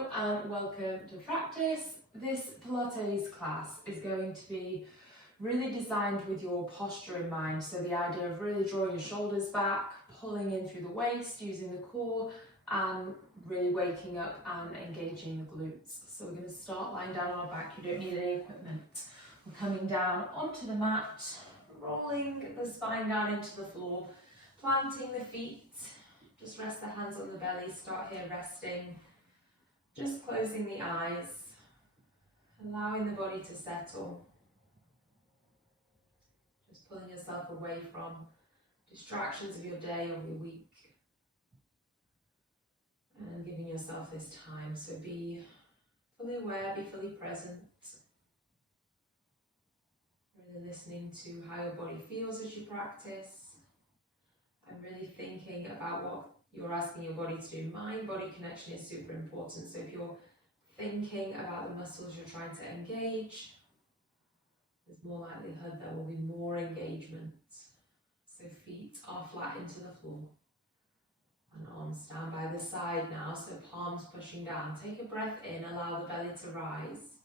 Hello and welcome to practice. This Pilates class is going to be really designed with your posture in mind. So the idea of really drawing your shoulders back, pulling in through the waist, using the core, and really waking up and engaging the glutes. So we're going to start lying down on our back. You don't need any equipment. We're coming down onto the mat, rolling the spine down into the floor, planting the feet. Just rest the hands on the belly. Start here resting. Just closing the eyes, allowing the body to settle. Just pulling yourself away from distractions of your day or your week. And giving yourself this time. So be fully aware, be fully present. Really listening to how your body feels as you practice. And really thinking about what you're asking your body to do. Mind-body connection is super important. So if you're thinking about the muscles you're trying to engage, there's more likelihood there will be more engagement. So feet are flat into the floor. And arms down by the side now, so palms pushing down. Take a breath in, allow the belly to rise.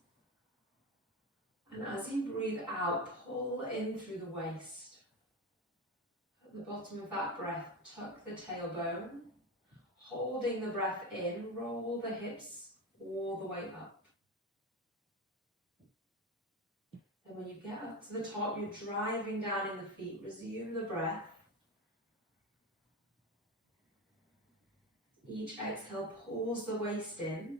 And as you breathe out, pull in through the waist. At the bottom of that breath, tuck the tailbone. Holding the breath in, roll the hips all the way up. And when you get up to the top, you're driving down in the feet. Resume the breath. Each exhale pulls the waist in.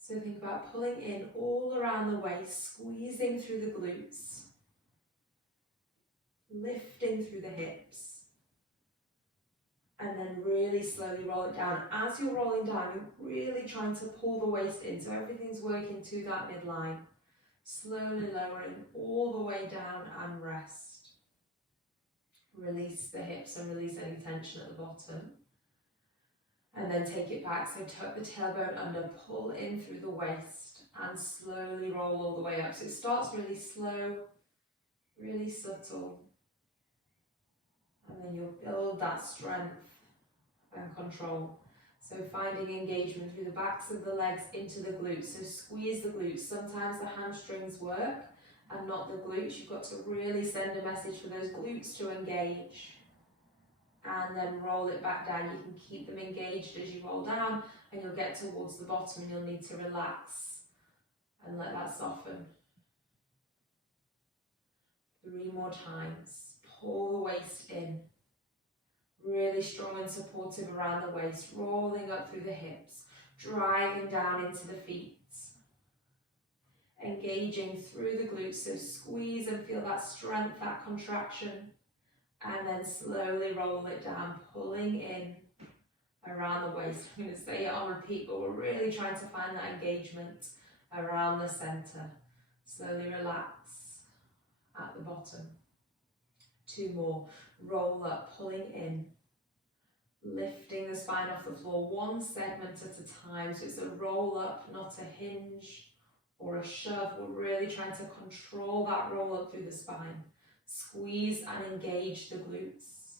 So think about pulling in all around the waist, squeezing through the glutes, lifting through the hips. And then really slowly roll it down. As you're rolling down, you're really trying to pull the waist in, so everything's working to that midline. Slowly lowering all the way down and rest. Release the hips and release any tension at the bottom. And then take it back, so tuck the tailbone under, pull in through the waist and slowly roll all the way up. So it starts really slow, really subtle. And then you'll build that strength and control. So finding engagement through the backs of the legs into the glutes. So squeeze the glutes. Sometimes the hamstrings work and not the glutes. You've got to really send a message for those glutes to engage. And then roll it back down. You can keep them engaged as you roll down, and you'll get towards the bottom and you'll need to relax and let that soften. 3 more times. Pull the waist in. Really strong and supportive around the waist, rolling up through the hips, driving down into the feet. Engaging through the glutes, so squeeze and feel that strength, that contraction. And then slowly roll it down, pulling in around the waist. I'm going to say it on repeat, but we're really trying to find that engagement around the center. Slowly relax at the bottom. 2 more. Roll up, pulling in. Lifting the spine off the floor, 1 segment at a time. So it's a roll up, not a hinge or a shove. We're really trying to control that roll up through the spine. Squeeze and engage the glutes.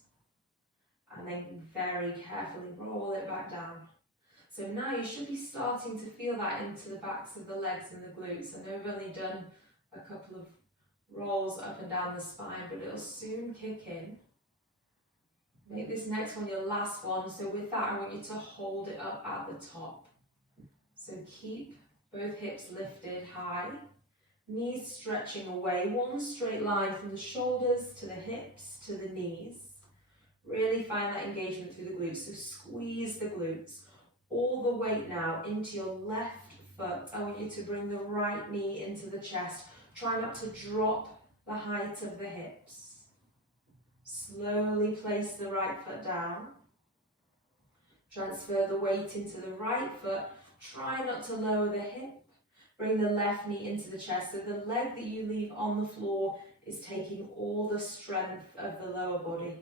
And then very carefully roll it back down. So now you should be starting to feel that into the backs of the legs and the glutes. I know we've only done a couple of rolls up and down the spine, but it'll soon kick in. Make this next one your last one. So with that, I want you to hold it up at the top. So keep both hips lifted high. Knees stretching away, 1 straight line from the shoulders to the hips to the knees. Really find that engagement through the glutes. So squeeze the glutes. All the weight now into your left foot. I want you to bring the right knee into the chest. Try not to drop the height of the hips. Slowly place the right foot down. Transfer the weight into the right foot. Try not to lower the hip. Bring the left knee into the chest, so the leg that you leave on the floor is taking all the strength of the lower body.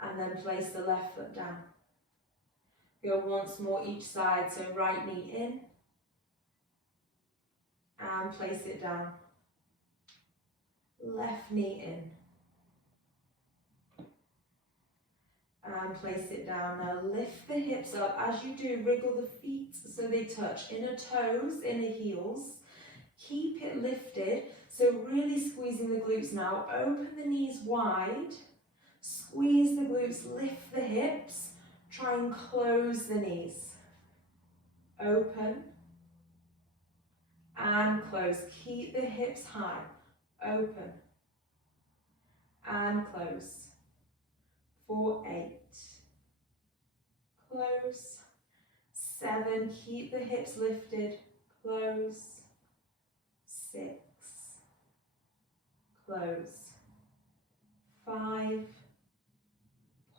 And then place the left foot down. Go once more each side, so right knee in. And place it down. Left knee in. and place it down. Now lift the hips up. As you do, wriggle the feet so they touch. Inner toes, inner heels. Keep it lifted. So really squeezing the glutes now. Open the knees wide. Squeeze the glutes, lift the hips. Try and close the knees. Open and close. Keep the hips high. Open and close. For 8. Close. 7. Keep the hips lifted. Close. 6. Close. 5.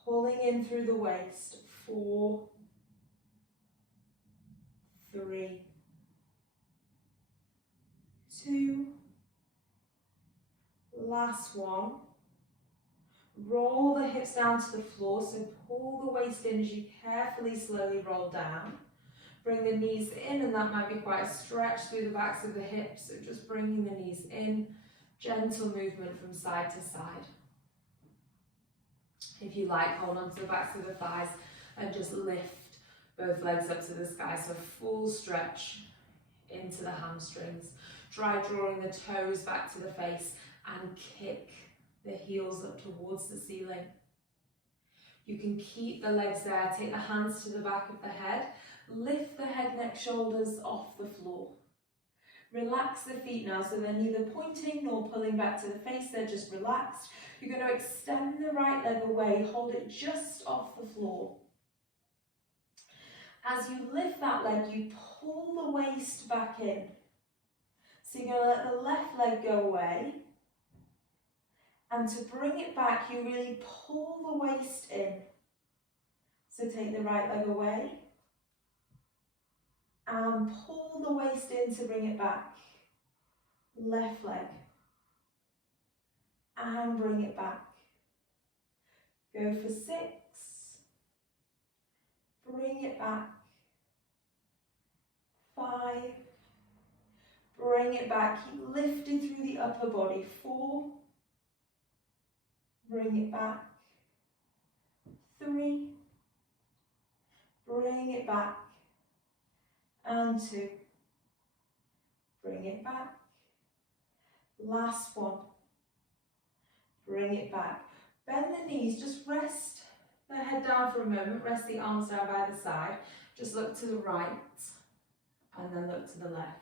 Pulling in through the waist. 4. 3. 2. Last one. Roll the hips down to the floor, so pull the waist in as you carefully, slowly roll down. Bring the knees in, and that might be quite a stretch through the backs of the hips, so just bringing the knees in, gentle movement from side to side. If you like, hold on to the backs of the thighs and just lift both legs up to the sky, so full stretch into the hamstrings. Try drawing the toes back to the face and kick the heels up towards the ceiling. You can keep the legs there, take the hands to the back of the head, lift the head, neck, shoulders off the floor. Relax the feet now, so they're neither pointing nor pulling back to the face, they're just relaxed. You're going to extend the right leg away, hold it just off the floor. As you lift that leg, you pull the waist back in. So you're going to let the left leg go away. And to bring it back, you really pull the waist in. So take the right leg away. And pull the waist in to bring it back. Left leg. And bring it back. Go for 6. Bring it back. 5. Bring it back. Keep lifted through the upper body. 4. Bring it back. 3. Bring it back. And 2. Bring it back. Last one. Bring it back. Bend the knees. Just rest the head down for a moment. Rest the arms down by the side. Just look to the right. And then look to the left.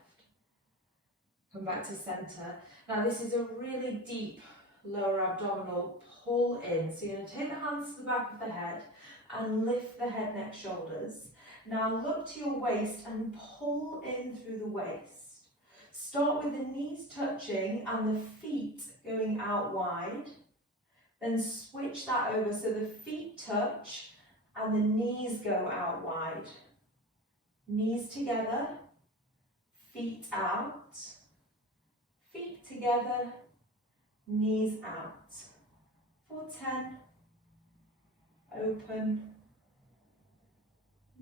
Come back to center. Now this is a really deep lower abdominal pull in. So you're going to take the hands to the back of the head and lift the head, neck, shoulders. Now look to your waist and pull in through the waist. Start with the knees touching and the feet going out wide. Then switch that over so the feet touch and the knees go out wide. Knees together, feet out, feet together, knees out. For 10, open,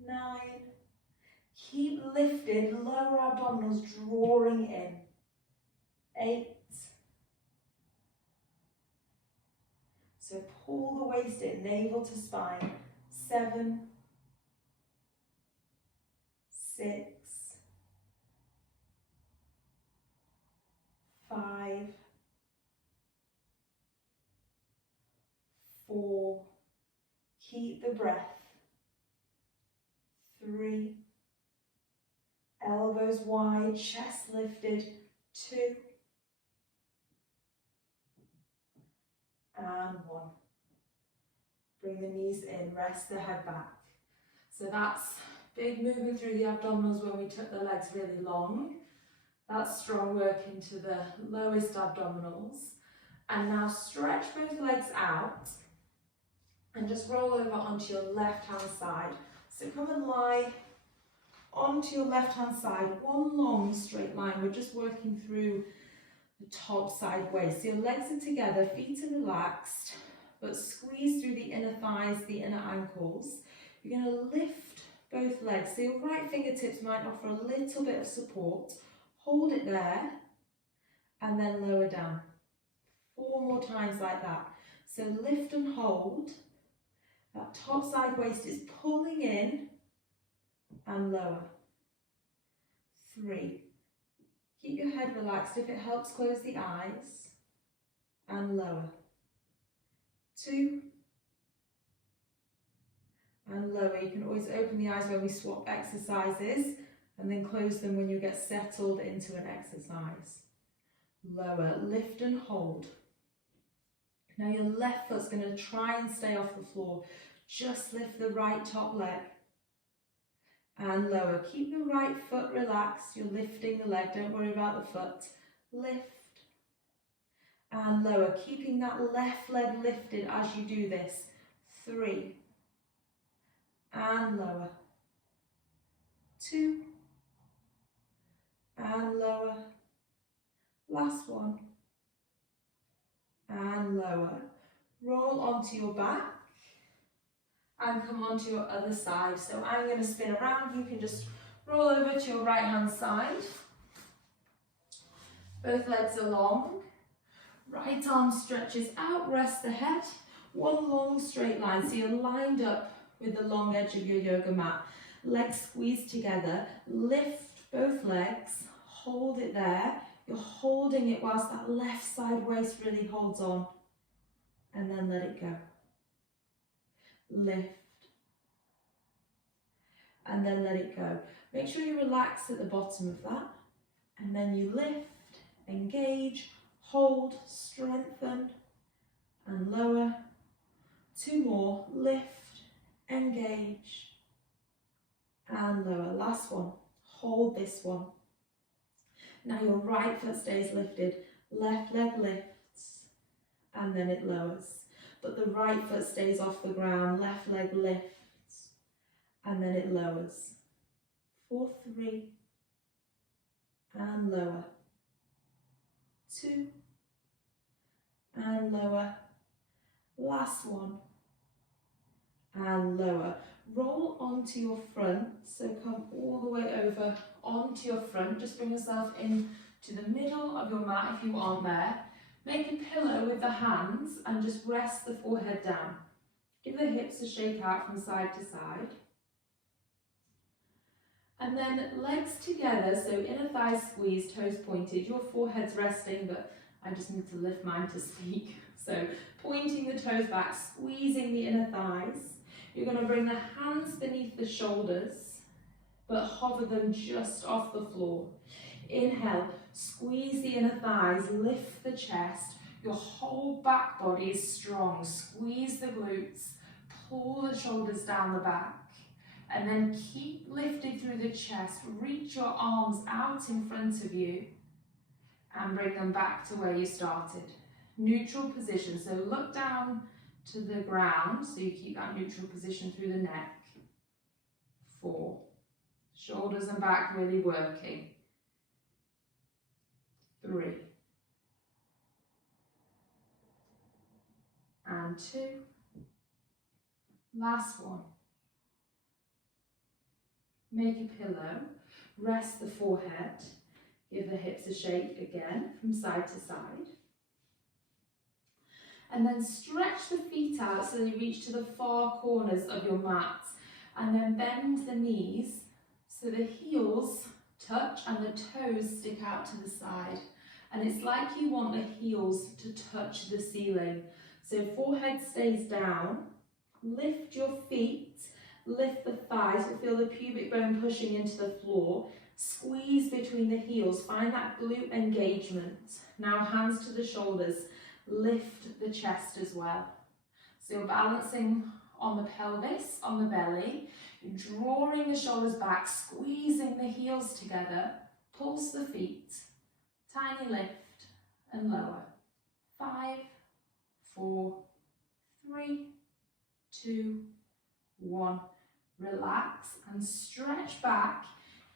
9, keep lifted, lower abdominals drawing in, 8, so pull the waist in, navel to spine, 7, 6, 5, 4, keep the breath, 3, elbows wide, chest lifted, 2, and 1. Bring the knees in, rest the head back. So that's big movement through the abdominals when we took the legs really long. That's strong work into the lowest abdominals. And now stretch both legs out and just roll over onto your left hand side. So come and lie onto your left hand side, one long straight line. We're just working through the top side waist. So your legs are together, feet are relaxed, but squeeze through the inner thighs, the inner ankles. You're going to lift both legs. So your right fingertips might offer a little bit of support. Hold it there and then lower down. 4 more times like that. So lift and hold That top side waist is pulling in and lower. 3. Keep your head relaxed. If it helps, close the eyes and lower. 2 and lower. You can always open the eyes when we swap exercises and then close them when you get settled into an exercise. Lower, lift and hold. Now your left foot's going to try and stay off the floor. Just lift the right top leg and lower. Keep the right foot relaxed. You're lifting the leg, don't worry about the foot. Lift and lower, keeping that left leg lifted as you do this. 3 and lower. 2 and lower. Last one and lower. Roll onto your back and come onto your other side. So I'm going to spin around. You can just roll over to your right hand side. Both legs are long. Right arm stretches out, rest the head. One long straight line, so you're lined up with the long edge of your yoga mat. Legs squeeze together, lift both legs, hold it there. You're holding it whilst that left side waist really holds on. And then let it go. Lift. And then let it go. Make sure you relax at the bottom of that. And then you lift, engage, hold, strengthen, and lower. 2 more. Lift, engage, and lower. Last one. Hold this one. Now your right foot stays lifted, left leg lifts, and then it lowers. But the right foot stays off the ground, left leg lifts, and then it lowers. 4, 3, and lower. 2, and lower. Last one, and lower. Roll onto your front, so come all the way over onto your front. Just bring yourself in to the middle of your mat if you aren't there. Make a pillow with the hands and just rest the forehead down. Give the hips a shake out from side to side. And then legs together, so inner thighs squeezed, toes pointed. Your forehead's resting, but I just need to lift mine to speak. So pointing the toes back, squeezing the inner thighs. You're going to bring the hands beneath the shoulders, but hover them just off the floor. Inhale, squeeze the inner thighs, lift the chest. Your whole back body is strong. Squeeze the glutes, pull the shoulders down the back, and then keep lifted through the chest. Reach your arms out in front of you and bring them back to where you started. Neutral position, so look down to the ground, so you keep that neutral position through the neck. 4. Shoulders and back really working. 3. And 2. Last one. Make a pillow, rest the forehead, give the hips a shake again from side to side. And then stretch the feet out so you reach to the far corners of your mat. And then bend the knees so the heels touch and the toes stick out to the side. And it's like you want the heels to touch the ceiling. So forehead stays down. Lift your feet, lift the thighs, you'll feel the pubic bone pushing into the floor. Squeeze between the heels, find that glute engagement. Now hands to the shoulders. Lift the chest as well. So you're balancing on the pelvis, on the belly. You're drawing the shoulders back, squeezing the heels together. Pulse the feet. Tiny lift and lower. 5, 4, 3, 2, 1. Relax and stretch back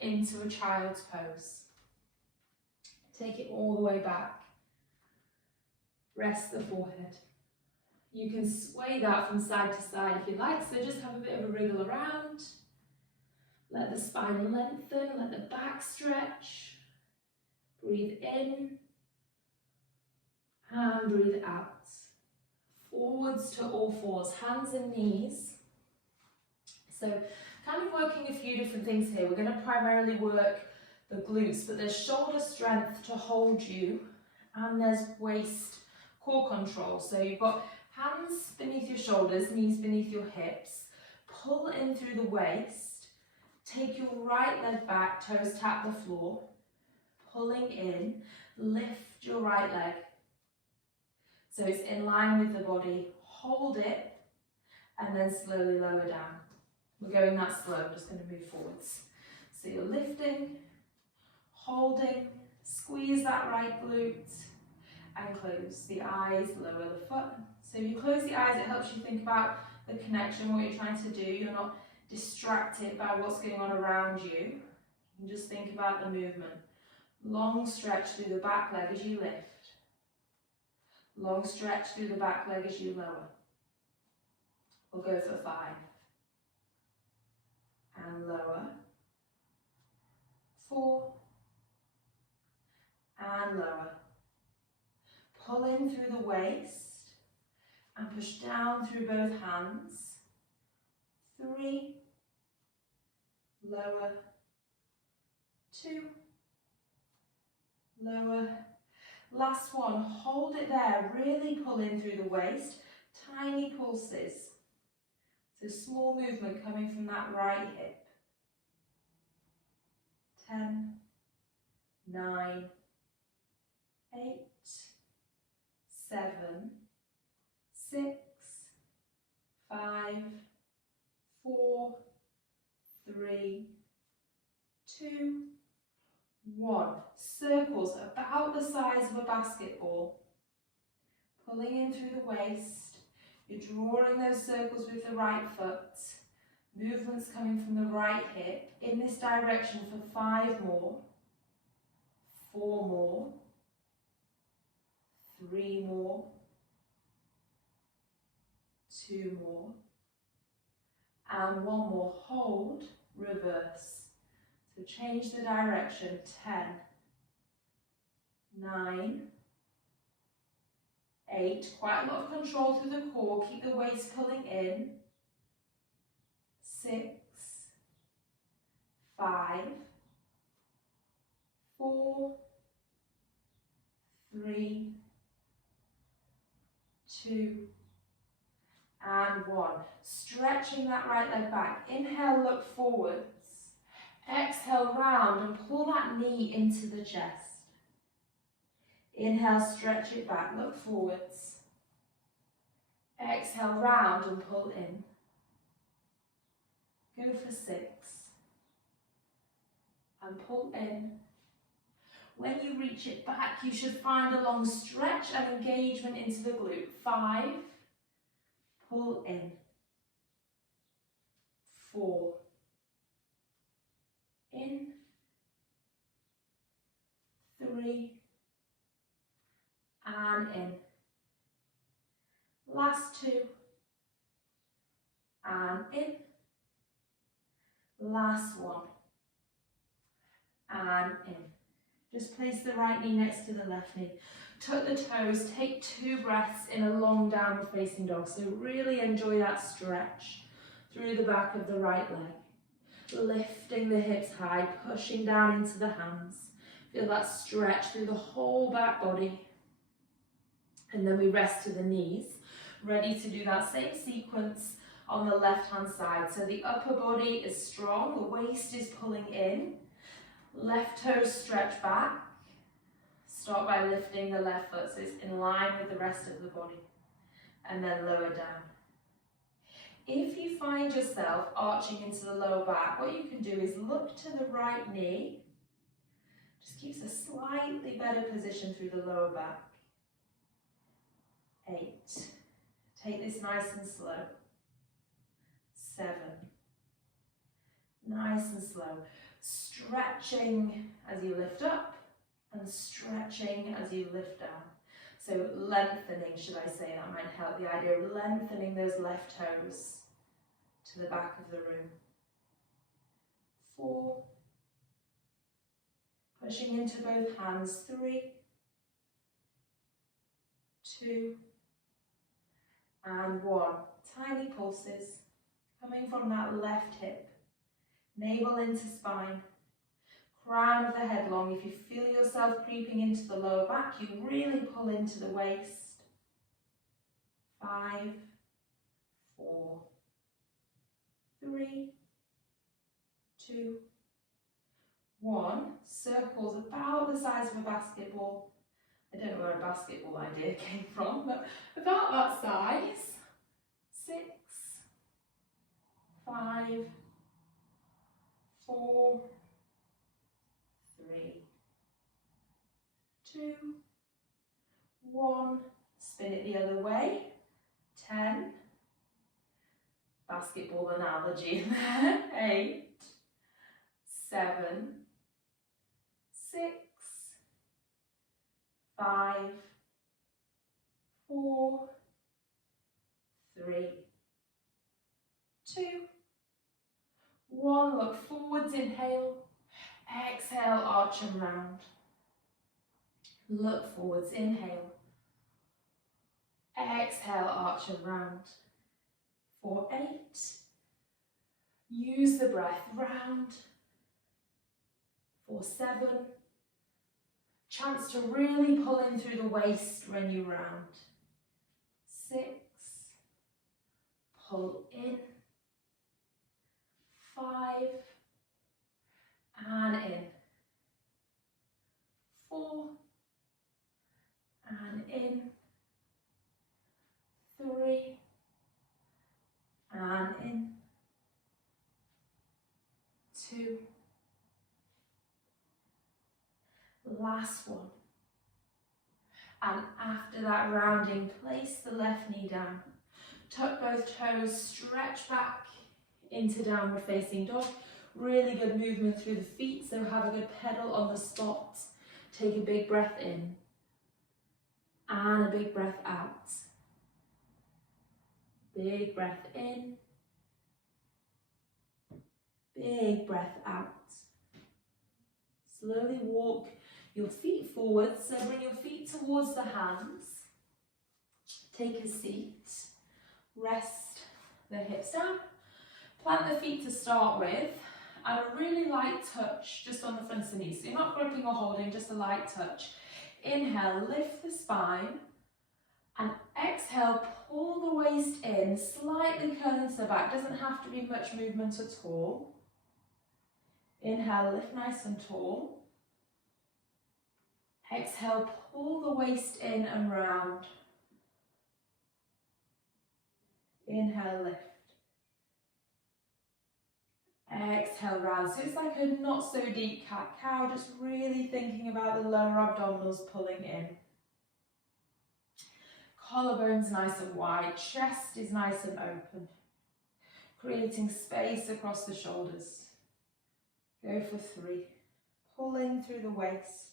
into a child's pose. Take it all the way back. Rest the forehead. You can sway that from side to side if you like, so just have a bit of a wriggle around. Let the spine lengthen, let the back stretch. Breathe in and breathe out. forwards to all fours, hands and knees. So kind of working a few different things here. We're going to primarily work the glutes, but there's shoulder strength to hold you, and there's waist core control. So you've got hands beneath your shoulders, knees beneath your hips, pull in through the waist, take your right leg back, toes tap the floor, pulling in, lift your right leg. So it's in line with the body, hold it, and then slowly lower down. We're going that slow, I'm just going to move forwards. So you're lifting, holding, squeeze that right glute, and close the eyes, lower the foot. So you close the eyes, it helps you think about the connection, what you're trying to do. You're not distracted by what's going on around you. You can just think about the movement. Long stretch through the back leg as you lift. Long stretch through the back leg as you lower. We'll go for 5. And lower. 4. And lower. Pull in through the waist and push down through both hands. 3. Lower. 2. Lower. Last one, hold it there, really pull in through the waist, tiny pulses. So small movement coming from that right hip. 10, 9, 8, 7, 6, 5, 4, 3, 2, 1. Circles about the size of a basketball. Pulling in through the waist. You're drawing those circles with the right foot. Movements coming from the right hip in this direction for 5 more. 4 more. 3 more. 2 more. And 1 more. Hold. Reverse. So change the direction. 10, 9, 8. Quite a lot of control through the core. Keep the waist pulling in. 6, 5, 4, 3, 2, and 1. Stretching that right leg back. Inhale, look forwards. Exhale, round and pull that knee into the chest. Inhale, stretch it back, look forwards. Exhale, round and pull in. Go for 6. And pull in. When you reach it back, you should find a long stretch and engagement into the glute. 5. Pull in. 4. In. 3. And in. Last 2. And in. Last 1. And in. Just place the right knee next to the left knee. Tuck the toes, take 2 breaths in a long downward facing dog. So really enjoy that stretch through the back of the right leg. Lifting the hips high, pushing down into the hands. Feel that stretch through the whole back body. And then we rest to the knees, ready to do that same sequence on the left hand side. So the upper body is strong, the waist is pulling in, left toes stretch back. Start by lifting the left foot so it's in line with the rest of the body, and then lower down. If you find yourself arching into the lower back, what you can do is look to the right knee. Just keeps a slightly better position through the lower back. 8. Take this nice and slow. 7. Nice and slow. Stretching as you lift up and stretching as you lift down. So lengthening, should I say, that might help. The idea of lengthening those left toes to the back of the room. 4. Pushing into both hands. 3. 2. And 1. Tiny pulses coming from that left hip. Navel into spine. Crown of the head long. If you feel yourself creeping into the lower back, you really pull into the waist. 5, 4, 3, 2, 1. Circles about the size of a basketball. I don't know where a basketball idea came from, but about that size. 6, 5, 4, 3, 2, 1. Spin it the other way. 10. Basketball analogy in there. 8, 7, 6, 5, 4, 3, 2, 1. Look forwards, inhale. Exhale, arch and round. Look forwards, inhale. Exhale, arch and round. For 8. Use the breath, round. For 7. Chance to really pull in through the waist when you round. 6. Pull in. 5. And in. 4. And in. 3. And in. 2. Last one. And after that rounding, place the left knee down. Tuck both toes, stretch back into downward facing dog. Really good movement through the feet, so have a good pedal on the spot. Take a big breath in and a big breath out. Big breath in, big breath out. Slowly walk your feet forward, so bring your feet towards the hands. Take a seat, rest the hips down. Plant the feet to start with, and a really light touch just on the fronts of the knees. So you're not gripping or holding, just a light touch. Inhale, lift the spine, and exhale, pull the waist in, slightly curl into the back. Doesn't have to be much movement at all. Inhale, lift nice and tall. Exhale, pull the waist in and round. Inhale, lift. Exhale, round. So it's like a not so deep cat-cow, just really thinking about the lower abdominals pulling in. Collarbones nice and wide, chest is nice and open. Creating space across the shoulders. Go for 3. Pull in through the waist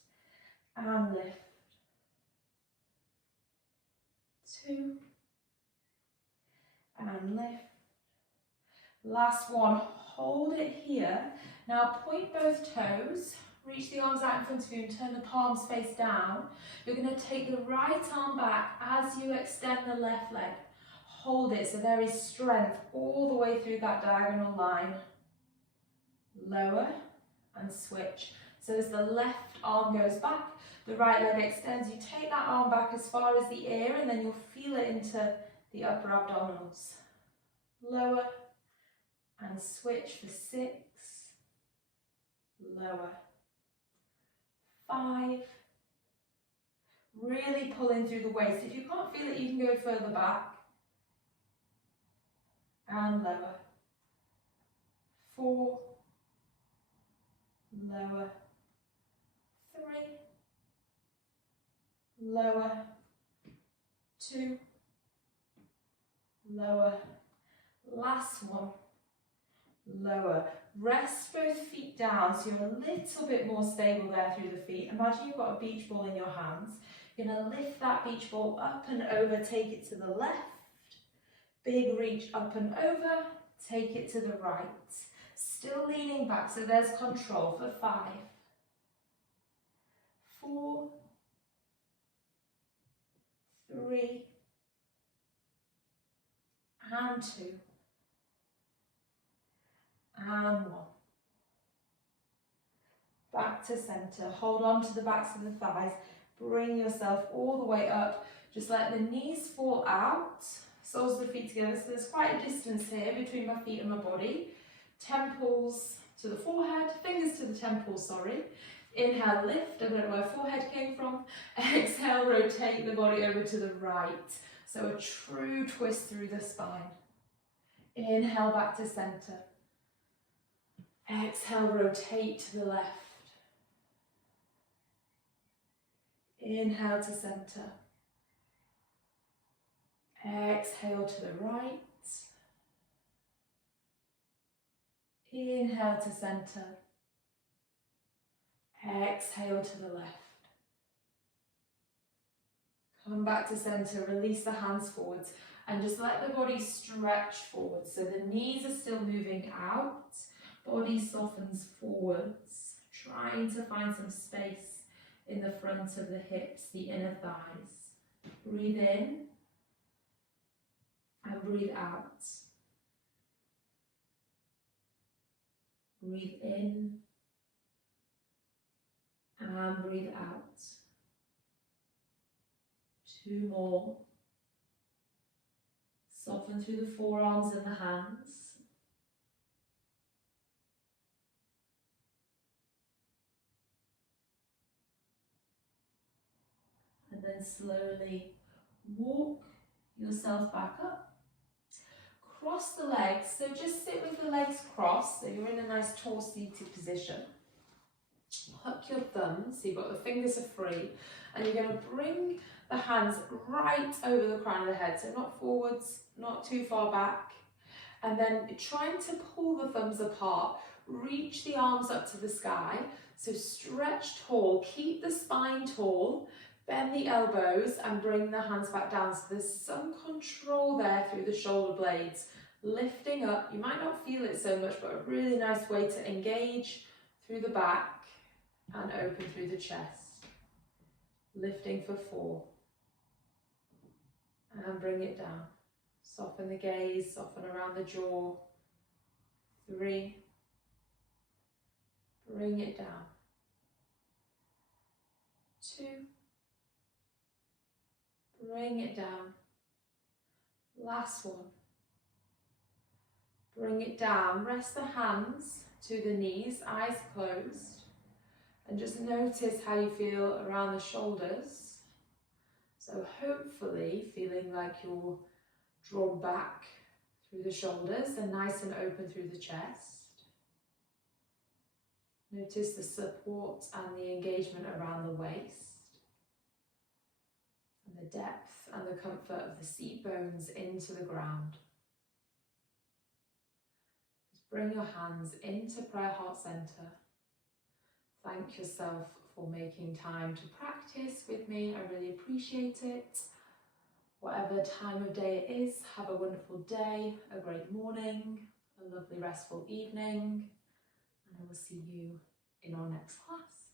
and lift. 2. And lift. Last one, hold it here. Now point both toes, reach the arms out in front of you and turn the palms face down. You're going to take the right arm back as you extend the left leg. Hold it so there is strength all the way through that diagonal line. Lower and switch. So as the left arm goes back, the right leg extends. You take that arm back as far as the ear and then you'll feel it into the upper abdominals. Lower and switch for 6. Lower. 5. Really pull in through the waist. If you can't feel it, you can go further back. And lower. 4. Lower. 3. Lower. 2. Lower. Last one. Lower. Rest both feet down so you're a little bit more stable there through the feet. Imagine you've got a beach ball in your hands. You're going to lift that beach ball up and over, take it to the left. Big reach up and over, take it to the right. Still leaning back, so there's control for 5. 4. 3. and 2, and 1. Back to center. Hold on to the backs of the thighs. Bring yourself all the way up. Just let the knees fall out. Soles of the feet together. So there's quite a distance here between my feet and my body. Temples to the forehead. Fingers to the temples, sorry. Inhale, lift. I don't know where forehead came from. Exhale, rotate the body over to the right. So a true twist through the spine. Inhale, back to center. Exhale, rotate to the left. Inhale to center. Exhale to the right. Inhale to center. Exhale to the left. Come back to center, release the hands forwards and just let the body stretch forward. So the knees are still moving out, body softens forwards, trying to find some space in the front of the hips, the inner thighs. Breathe in and breathe out. Breathe in and breathe out. 2 more. Soften through the forearms and the hands. And then slowly walk yourself back up. Cross the legs, so just sit with the legs crossed, so you're in a nice tall seated position. Hook your thumbs, so you've got the fingers are free, and you're going to bring the hands right over the crown of the head, so not forwards, not too far back, and then trying to pull the thumbs apart, reach the arms up to the sky, so stretch tall, keep the spine tall, bend the elbows and bring the hands back down, so there's some control there through the shoulder blades, lifting up. You might not feel it so much, but a really nice way to engage through the back and open through the chest. Lifting for 4. And bring it down. Soften the gaze, soften around the jaw. 3. Bring it down. 2. Bring it down. Last one. Bring it down. Rest the hands to the knees, eyes closed. And just notice how you feel around the shoulders. So hopefully feeling like you're drawn back through the shoulders and nice and open through the chest. Notice the support and the engagement around the waist. And the depth and the comfort of the seat bones into the ground. Just bring your hands into Prayer Heart Center. Thank yourself for making time to practice with me. I really appreciate it. Whatever time of day it is, have a wonderful day, a great morning, a lovely restful evening, and I will see you in our next class.